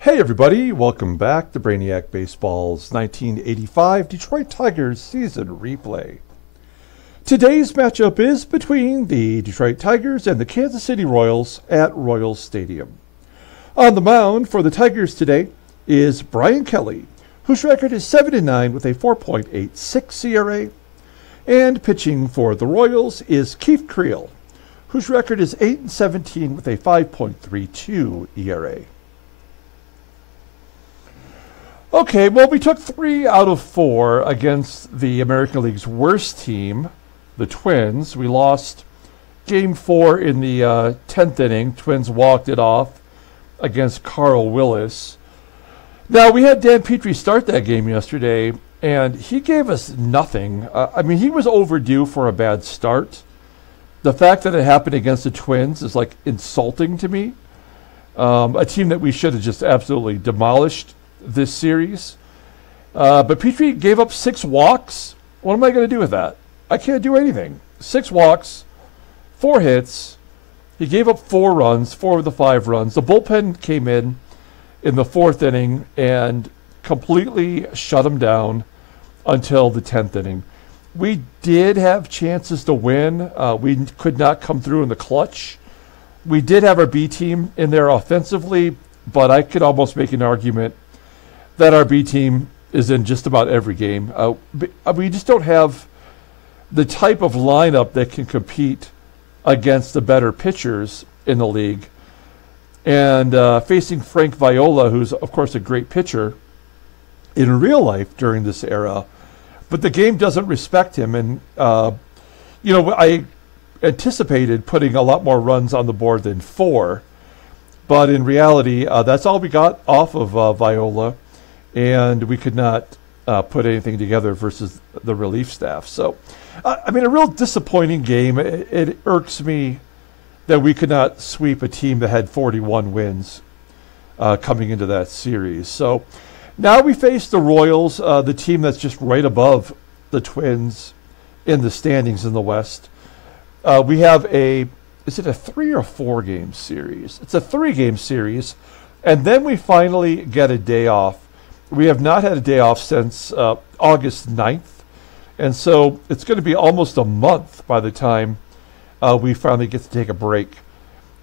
Hey everybody, welcome back to Brainiac Baseball's 1985 Detroit Tigers season replay. Today's matchup is between the Detroit Tigers and the Kansas City Royals at Royals Stadium. On the mound for the Tigers today is Bryan Kelly, whose record is 7-9 with a 4.86 ERA, and pitching for the Royals is Keith Creel, whose record is 8-17 with a 5.32 ERA. Okay, well, we took 3 out of 4 against the American League's worst team, the Twins. We lost Game 4 in the 10th inning. Twins walked it off against Carl Willis. Now, we had Dan Petrie start that game yesterday, and he gave us nothing. I mean, he was overdue for a bad start. The fact that it happened against the Twins is, like, insulting to me. A team that we should have just absolutely demolished this series. But Petrie gave up 6 walks. What am I going to do with that? I can't do anything. 6 walks, 4 hits. He gave up 4 runs, 4 of the 5 runs. The bullpen came in the 4th inning and completely shut him down until the 10th inning. We did have chances to win. We could not come through in the clutch. We did have our B team in there offensively, but I could almost make an argument that our B team is in just about every game. We just don't have the type of lineup that can compete against the better pitchers in the league. And facing Frank Viola, who's, of course, a great pitcher in real life during this era, but the game doesn't respect him. And, I anticipated putting a lot more runs on the board than 4. But in reality, that's all we got off of Viola. And we could not put anything together versus the relief staff. So, a real disappointing game. It irks me that we could not sweep a team that had 41 wins coming into that series. So, now we face the Royals, the team that's just right above the Twins in the standings in the West. We have is it a 3 or 4 game series? It's a 3-game series. And then we finally get a day off. We have not had a day off since August 9th, and so it's going to be almost a month by the time we finally get to take a break.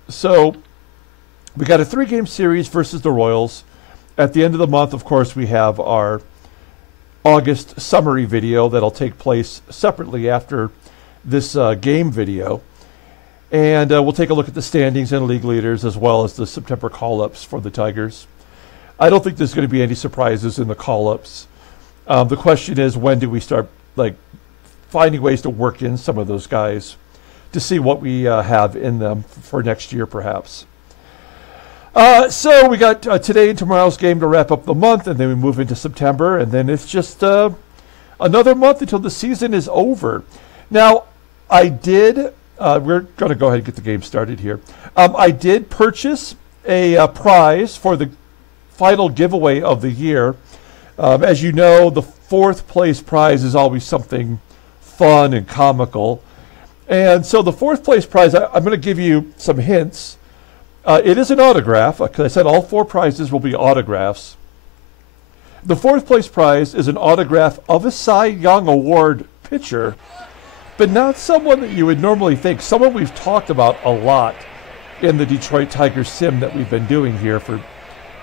So we got a 3-game series versus the Royals. At the end of the month, of course, we have our August summary video that'll take place separately after this game video. And we'll take a look at the standings and league leaders as well as the September call-ups for the Tigers. I don't think there's going to be any surprises in the call-ups. The question is, when do we start finding ways to work in some of those guys to see what we have in them for next year, perhaps. So we got today and tomorrow's game to wrap up the month, and then we move into September, and then it's just another month until the season is over. Now, I did, we're going to go ahead and get the game started here. I did purchase a prize for the final giveaway of the year. As you know, the 4th place prize is always something fun and comical. And so the 4th place prize, I'm going to give you some hints. It is an autograph, because I said all 4 prizes will be autographs. The 4th place prize is an autograph of a Cy Young Award pitcher, but not someone that you would normally think, someone we've talked about a lot in the Detroit Tigers sim that we've been doing here for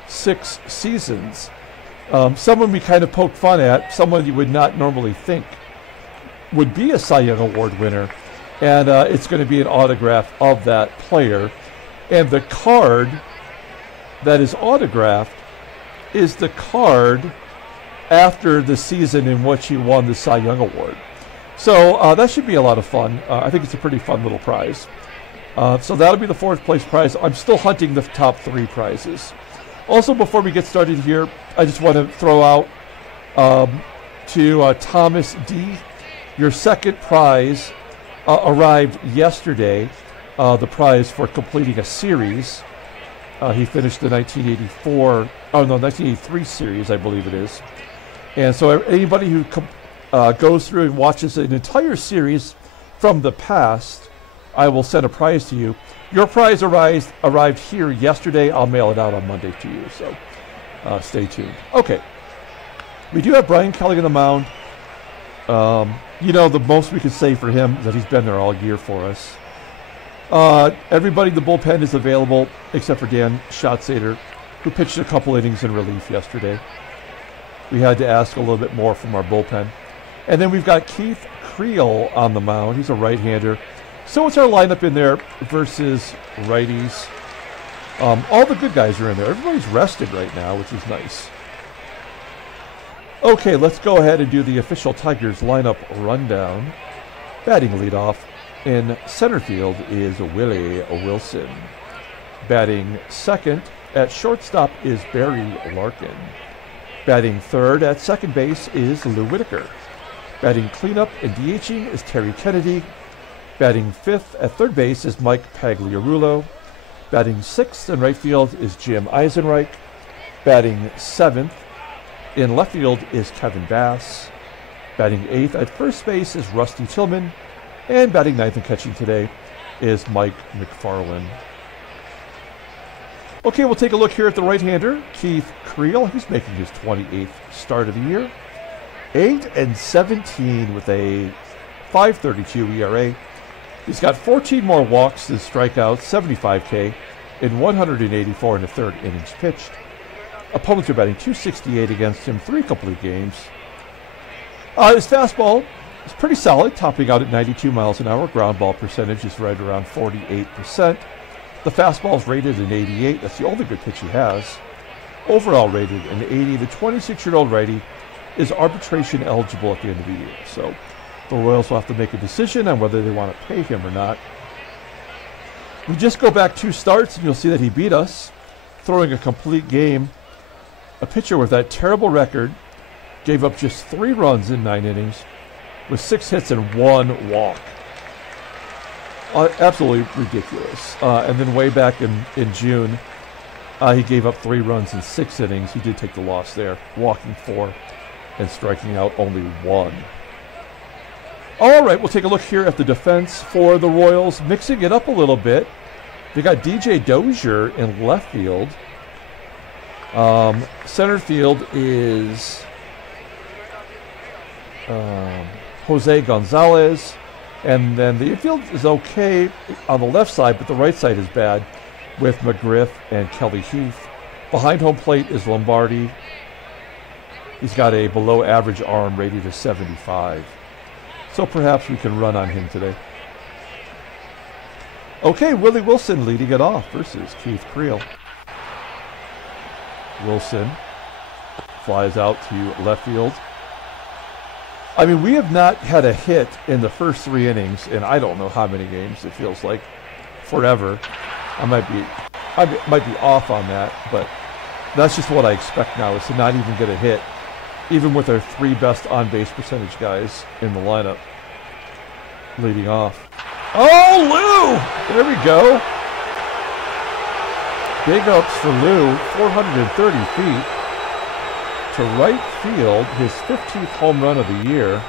6 seasons. Someone we kind of poke fun at, someone you would not normally think would be a Cy Young Award winner. And it's going to be an autograph of that player. And the card that is autographed is the card after the season in which he won the Cy Young Award. So that should be a lot of fun. I think it's a pretty fun little prize. So that'll be the 4th place prize. I'm still hunting the top 3 prizes. Also, before we get started here, I just want to throw out to Thomas D. Your 2nd prize arrived yesterday, the prize for completing a series. He finished the 1983 series, I believe it is. And so anybody who goes through and watches an entire series from the past I will send a prize to you. Your prize arrived here yesterday. I'll mail it out on Monday to you, so stay tuned. Okay. We do have Bryan Kelly on the mound. You know, the most we could say for him is that he's been there all year for us. Everybody in the bullpen is available except for Dan Schatzeder, who pitched a couple innings in relief yesterday. We had to ask a little bit more from our bullpen. And then we've got Keith Creel on the mound. He's a right-hander. So it's our lineup in there versus righties. All the good guys are in there. Everybody's rested right now, which is nice. Okay, let's go ahead and do the official Tigers lineup rundown. Batting leadoff in center field is Willie Wilson. Batting second at shortstop is Barry Larkin. Batting third at second base is Lou Whitaker. Batting cleanup and DHing is Terry Kennedy. Batting fifth at third base is Mike Pagliarulo. Batting sixth in right field is Jim EISENREICH. Batting seventh in left field is Kevin Bass. Batting eighth at first base is Rusty Tillman. And batting ninth and catching today is Mike McFarlane. Okay, we'll take a look here at the right-hander, Keith Creel. He's making his 28th start of the year. 8-17 with a 5.32 ERA. He's got 14 more walks than strikeouts, 75 K, in 184 in the third innings pitched. Opponents are batting .268 against him, 3 complete games. His fastball is pretty solid, topping out at 92 miles an hour. Ground ball percentage is right around 48%. The fastball is rated an 88. That's the only good pitch he has. Overall rated an 80. The 26-year-old righty is arbitration eligible at the end of the year. So the Royals will have to make a decision on whether they want to pay him or not. We just go back 2 starts and you'll see that he beat us, throwing a complete game. A pitcher with that terrible record gave up just 3 runs in 9 innings with 6 hits and 1 walk. Absolutely ridiculous. And then way back in June, he gave up 3 runs in 6 innings. He did take the loss there, walking 4 and striking out only 1. All right, we'll take a look here at the defense for the Royals, mixing it up a little bit. They got DJ Dozier in left field. Center field is Jose Gonzalez. And then the infield is okay on the left side, but the right side is bad with McGriff and Kelly Heath. Behind home plate is Lombardi. He's got a below average arm rated to 75. So perhaps we can run on him today. Okay, Willie Wilson leading it off versus Keith Creel. Wilson flies out to left field. I mean, we have not had a hit in the first 3 innings in I don't know how many games. It feels like forever. I might be off on that, but that's just what I expect now, is to not even get a hit, even with our 3 best on-base percentage guys in the lineup leading off. Oh, Lou! There we go. Big ups for Lou, 430 feet. To right field, his 15th home run of the year.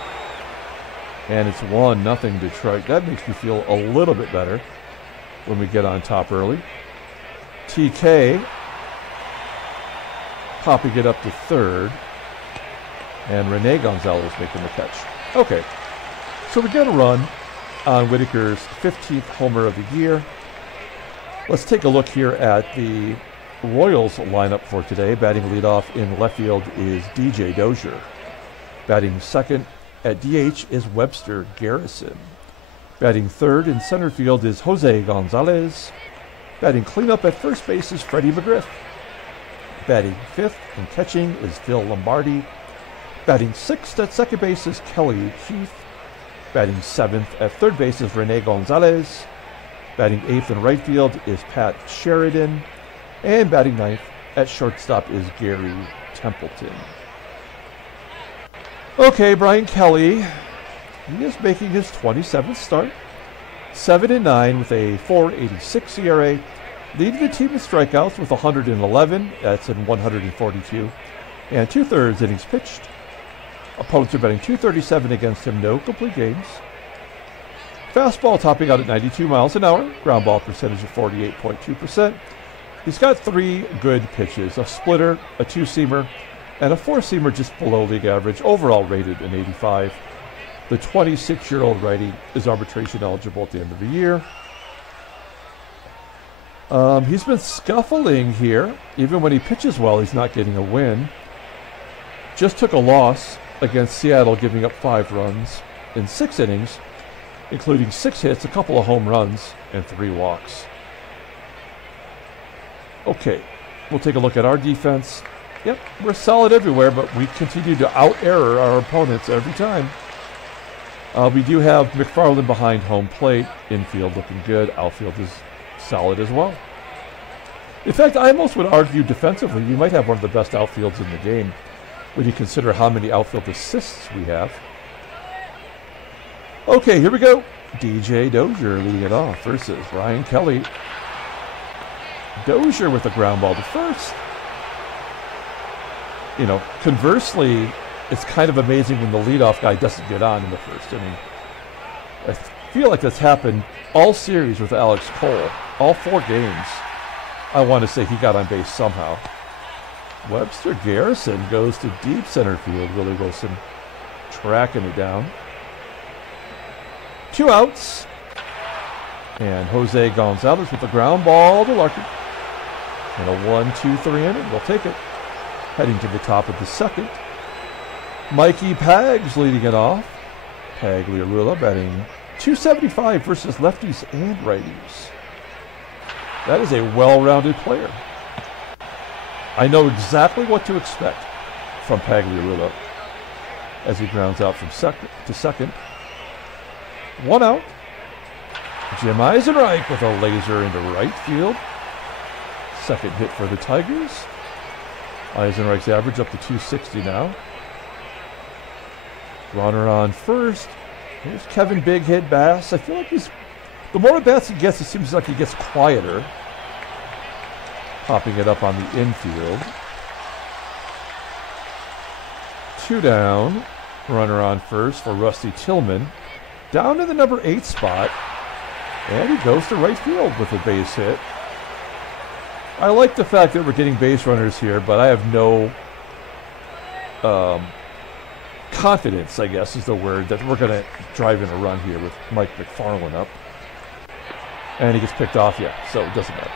And it's 1-0 Detroit. That makes me feel a little bit better when we get on top early. TK popping it up to third. And Rene Gonzalez making the catch. Okay, so we get a run on Whitaker's 15th homer of the year. Let's take a look here at the Royals lineup for today. Batting leadoff in left field is DJ Dozier. Batting second at DH is Webster Garrison. Batting third in center field is Jose Gonzalez. Batting cleanup at first base is Freddie McGriff. Batting fifth and catching is Phil Lombardi. Batting sixth at second base is Kelly Heath. Batting seventh at third base is Rene Gonzalez. Batting eighth in right field is Pat Sheridan. And batting ninth at shortstop is Garry Templeton. Okay, Bryan Kelly, he is making his 27th start. 7-9 with a 4.86 ERA. Leading the team in strikeouts with 111. That's in 142. And 2/3 innings pitched. Opponents are batting .237 against him. No complete games. Fastball topping out at 92 miles an hour. Ground ball percentage of 48.2%. He's got 3 good pitches, a splitter, a two-seamer, and a four-seamer just below league average, overall rated an 85. The 26-year-old righty is arbitration eligible at the end of the year. He's been scuffling here. Even when he pitches well, he's not getting a win. Just took a loss against Seattle, giving up 5 runs in 6 innings, including 6 hits, a couple of home runs, and 3 walks. Okay, we'll take a look at our defense. Yep, we're solid everywhere, but we continue to out-error our opponents every time. We do have McFarlane behind home plate. Infield looking good. Outfield is solid as well. In fact, I almost would argue defensively, we might have one of the best outfields in the game when you consider how many outfield assists we have. Okay, here we go. DJ Dozier leading it off versus Ryan Kelly. Dozier with a ground ball to first. You know, conversely, it's kind of amazing when the leadoff guy doesn't get on in the first inning. I feel like that's happened all series with Alex Cole. All 4 games, I want to say he got on base somehow. Webster Garrison goes to deep center field. Willie Wilson tracking it down. 2 outs. And Jose Gonzalez with the ground ball to Larkin. And a 1-2-3 inning. We'll take it. Heading to the top of the second. Mikey Pags leading it off. Pagliarulo batting .275 versus lefties and righties. That is a well-rounded player. I know exactly what to expect from Pagliarulo as he grounds out from second to second. 1 out. Jim Eisenreich with a laser into right field. Second hit for the Tigers. Eisenreich's average up to .260 now. Runner on first. Here's Kevin Big Hit Bass. I feel like the more at bats he gets, it seems like he gets quieter. Popping it up on the infield. 2 down. Runner on first for Rusty Tillman. Down to the number 8 spot. And he goes to right field with a base hit. I like the fact that we're getting base runners here, but I have no confidence, I guess is the word, that we're going to drive in a run here with Mike McFarlane up. And he gets picked off, yeah, so it doesn't matter.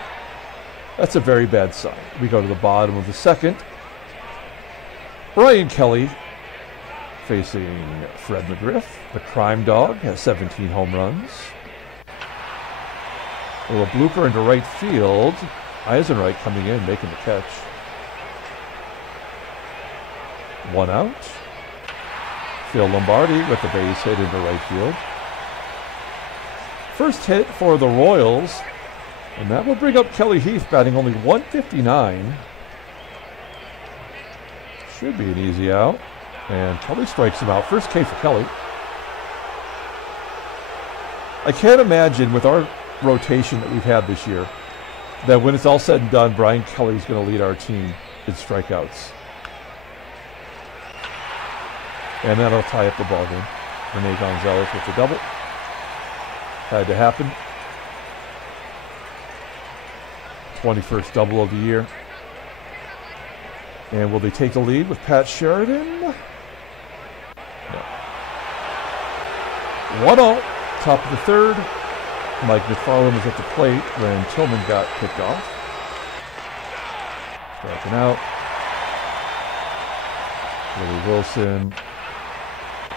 That's a very bad sign. We go to the bottom of the second. Brian Kelly facing Fred McGriff. The crime dog has 17 home runs. A little blooper into right field. Eisenreich coming in, making the catch. 1 out. Phil Lombardi with the base hit into right field. First hit for the Royals. And that will bring up Kelly Heath batting only .159. Should be an easy out. And Kelly strikes him out. First K for Kelly. I can't imagine with our rotation that we've had this year that when it's all said and done, Brian Kelly's going to lead our team in strikeouts. And that'll tie up the ballgame. Rene Gonzalez with the double. Had to happen. 21st double of the year. And will they take the lead with Pat Sheridan? No. 1-0, top of the third. Mike McFarlane was at the plate when Tillman got picked off. Striking out. Willie Wilson.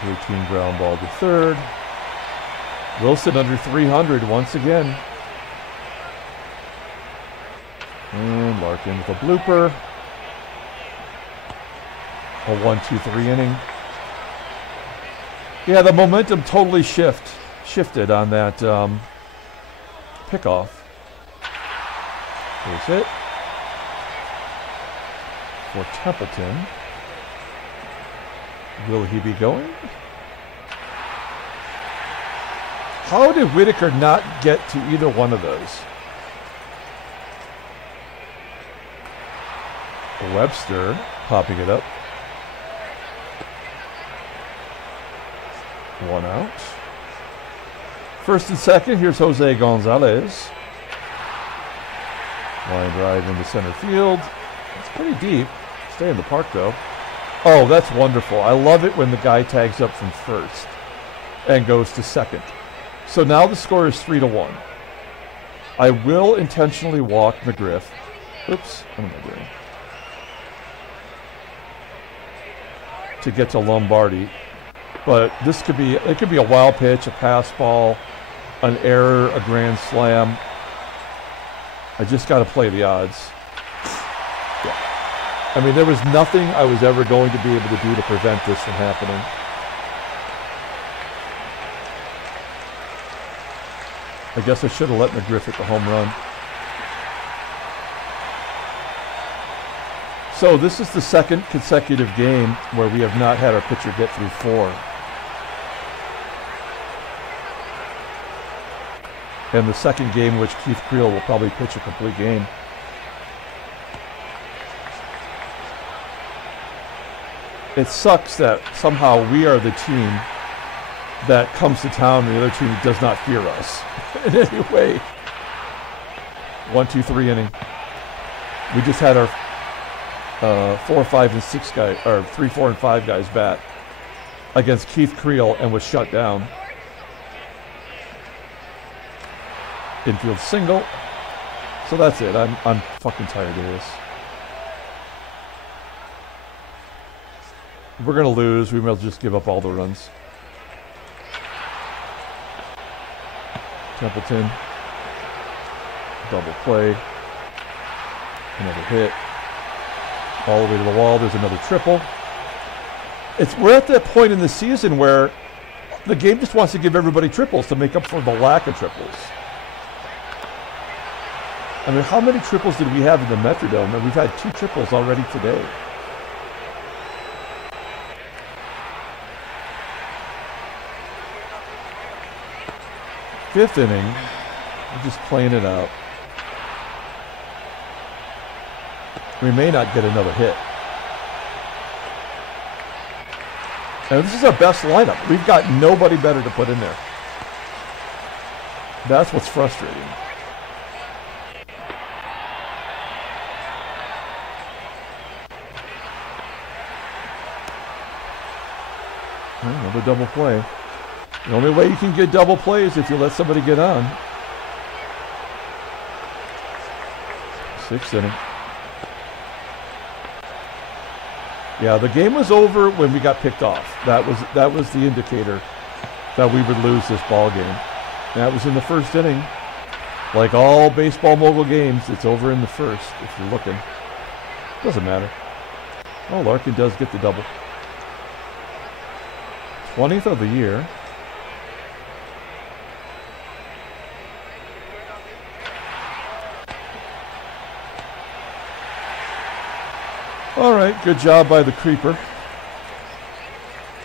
Routine ground ball to third. Wilson under 300 once again. And Larkin with a blooper. A 1-2-3 inning. Yeah, the momentum totally shifted on that pickoff. Here's it for Templeton. Will he be going? How did Whitaker not get to either one of those? Webster popping it up. 1 out. First and second, here's Jose Gonzalez. Line drive into center field. It's pretty deep. Stay in the park, though. Oh, that's wonderful. I love it when the guy tags up from first and goes to second. So now the score is 3-1. I will intentionally walk McGriff. Oops, what am I doing? To get to Lombardi. But this could be, it could be a wild pitch, a pass ball, an error, a grand slam. I just got to play the odds. Yeah. I mean, there was nothing I was ever going to be able to do to prevent this from happening. I guess I should have let McGriff hit the home run. So this is the second consecutive game where we have not had our pitcher get through 4. And the second game in which Keith Creel will probably pitch a complete game. It sucks that somehow we are the team that comes to town and the other team does not fear us in any way. 1, 2, 3 inning. We just had our 4, 5, and 6 guys, or 3, 4, and 5 guys bat against Keith Creel and was shut down. Infield single. So that's it. I'm fucking tired of this. If we're gonna lose, we may as well just give up all the runs. Templeton. Double play. Another hit. All the way to the wall. There's another triple. We're at that point in the season where the game just wants to give everybody triples to make up for the lack of triples. I mean, how many triples did we have in the Metrodome? And we've had 2 triples already today. Fifth inning, we're just playing it out. We may not get another hit. And this is our best lineup. We've got nobody better to put in there. That's what's frustrating. Another double play. The only way you can get double play is if you let somebody get on. 6th inning. Yeah, the game was over when we got picked off. That was the indicator that we would lose this ball game. And that was in the 1st inning. Like all baseball mogul games, it's over in the 1st if you're looking. Doesn't matter. Oh, Larkin does get the double. 20th of the year. All right, good job by the creeper.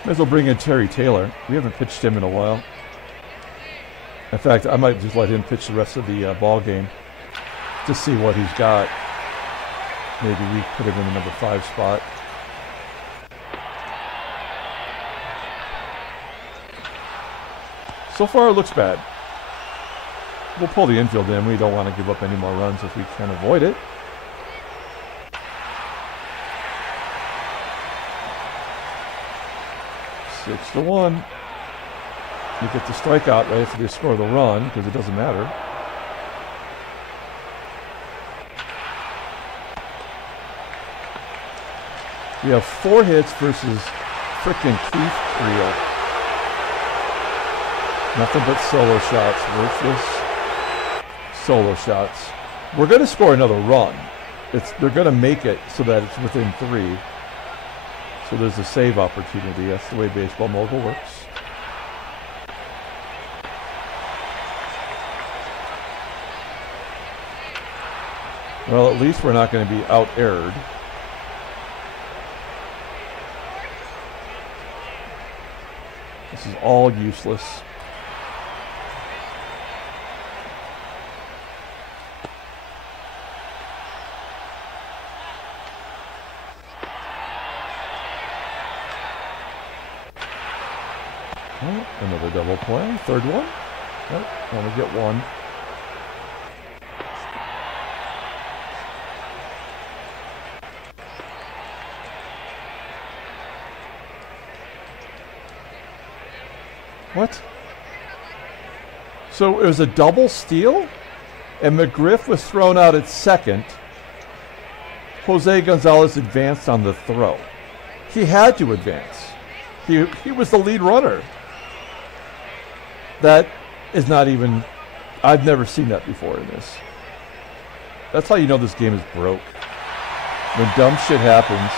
Might as well bring in Terry Taylor. We haven't pitched him in a while. In fact, I might just let him pitch the rest of the ball game to see what he's got. Maybe we put him in the number 5 spot. So far, it looks bad. We'll pull the infield in. We don't want to give up any more runs if we can avoid it. Six to 1. You get the strikeout right after they score the run because it doesn't matter. We have 4 hits versus frickin' Keith Creel. Nothing but solo shots, worthless solo shots. We're going to score another run. They're going to make it so that it's within 3. So there's a save opportunity. That's the way baseball mogul works. Well, at least we're not going to be out-errored. This is all useless. Oh, another double play. 3rd one. Nope, only get one. What? So it was a double steal, and McGRIFF was thrown out at second. Jose Gonzalez advanced on the throw. He had to advance. He was the lead runner. That is not even... I've never seen that before in this. That's how you know this game is broke. When dumb shit happens.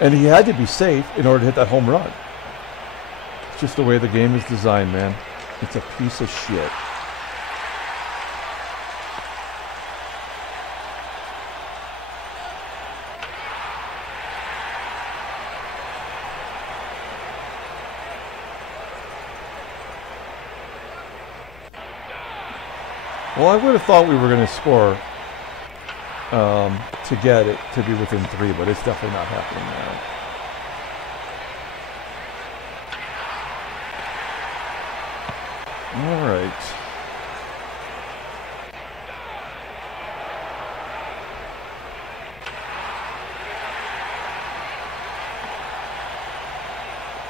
And he had to be safe in order to hit that home run. It's just the way the game is designed, man. It's a piece of shit. Well, I would have thought we were going to score to get it to be within 3, but it's definitely not happening now. All right.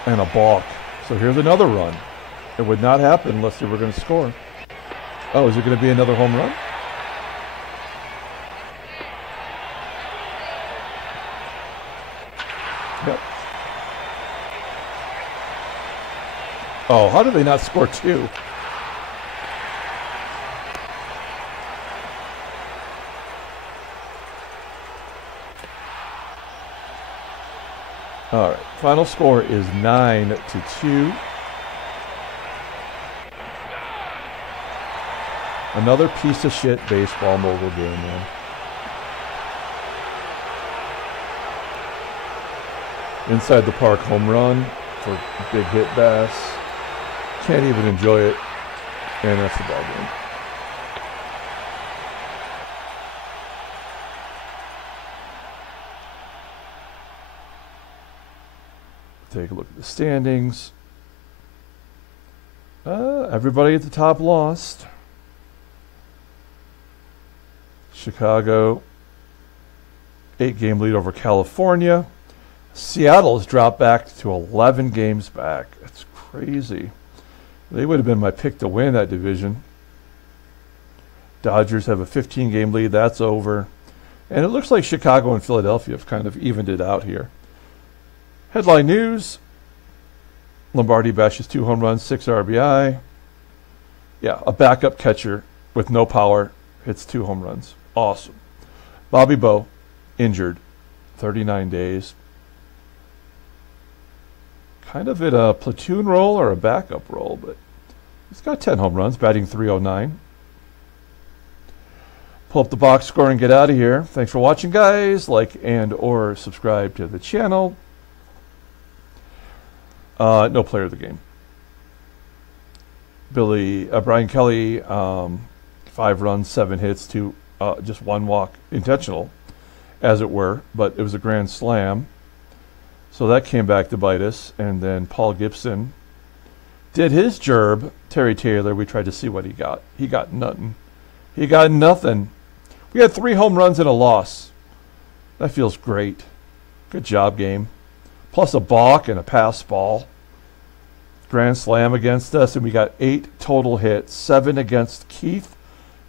And a balk. So here's another run. It would not happen unless they were going to score. Oh, is it going to be another home run? Yep. Oh, how did they not score 2? All right, final score is 9-2. Another piece of shit baseball mobile game, man. Inside the park home run for big hit bass. Can't even enjoy it. And that's the ball game. Take a look at the standings. Everybody at the top lost. Chicago, 8-game lead over California. Seattle has dropped back to 11 games back. That's crazy. They would have been my pick to win that division. Dodgers have a 15-game lead. That's over. And it looks like Chicago and Philadelphia have kind of evened it out here. Headline news. Lombardi bashes 2 home runs, 6 RBI. Yeah, a backup catcher with no power hits 2 home runs. Awesome. Bobby Bowe, injured, 39 days. Kind of in a platoon role or a backup role, but he's got 10 home runs, batting .309. Pull up the box score and get out of here. Thanks for watching, guys. Like and or subscribe to the channel. No player of the game. Bryan Kelly, 5 runs, 7 hits, 2, just 1 walk, intentional, as it were, but it was a grand slam. So that came back to bite us. And then Paul Gibson did his gerb. Terry Taylor, we tried to see what he got. He got nothing. He got nothing. We had 3 home runs and a loss. That feels great. Good job, game. Plus a balk and a pass ball. Grand slam against us, and we got 8 total hits. 7 against Keith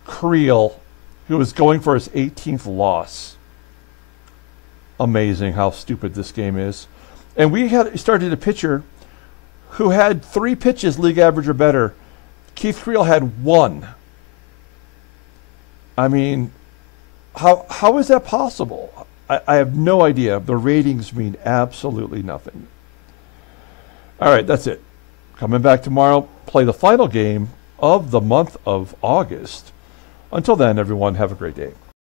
Creel, who was going for his 18th loss. Amazing how stupid this game is. And we started a pitcher who had 3 pitches league average or better. Keith Creel had 1. I mean, how is that possible? I have no idea. The ratings mean absolutely nothing. All right, that's it. Coming back tomorrow, play the final game of the month of August. Until then, everyone, have a great day.